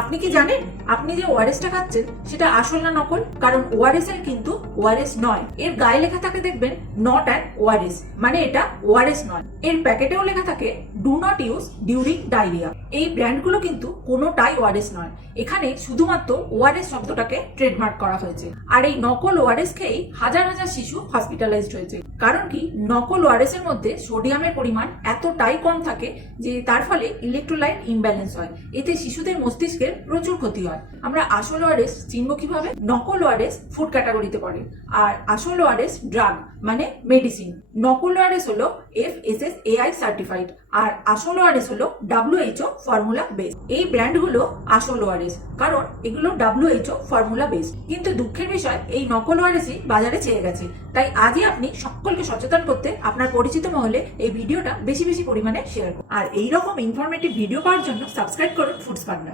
আপনি কি জানেন আপনি যে ওআরএসটা খাচ্ছেন সেটা আসল না নকল? কারণ ওআরএস এর কিন্তু ওআরএস নয়। এর গায়ে লেখা থাকে দেখবেন নট অ্যান ওআরএস, মানে এটা ওআরএস নয়। এর প্যাকেটেও লেখা থাকে do not use during diarrhoea. এই ব্র্যান্ডগুলো কিন্তু কোনোটাই ওআরএস নয়। এখানে শুধুমাত্র ওআরএস শব্দটাকে ট্রেডমার্ক করা হয়েছে। আর এই নকল ওআরএস খেয়েই হাজার হাজার শিশু হসপিটালাইজড হয়েছে। কারণ কি, নকল ওআরএস এর মধ্যে সোডিয়ামের পরিমাণ এতটাই কম থাকে যে তার ফলে ইলেকট্রোলাইট ইমব্যালেন্স হয়। এতে শিশুদের মস্তিষ্কের প্রচুর ক্ষতি হয়। আমরা আসল ওআরএস চিনব কিভাবে? নকল ওআরএস ফুড ক্যাটাগরিতে পড়ে, আর আসল ওআরএস ড্রাগ মানে মেডিসিন। নকল ওআরএস হলো FSSAI সার্টিফাইড, আর আসল ওআরএস হলো WHO ফর্মুলা বেস। এই ব্র্যান্ডগুলো আসল ওআরএস কারণ এগুলো WHO ফর্মুলা বেস। কিন্তু দুঃখের বিষয়, এই নকল ওআরএসই বাজারে ছেয়ে গেছে। তাই আজই আপনি সকলকে সচেতন করতে আপনার পরিচিত মহলে এই ভিডিওটা বেশি বেশি পরিমাণে শেয়ার করুন। আর এইরকম ইনফরমেটিভ ভিডিও পাওয়ার জন্য সাবস্ক্রাইব করুন ফুডস পার্টনার।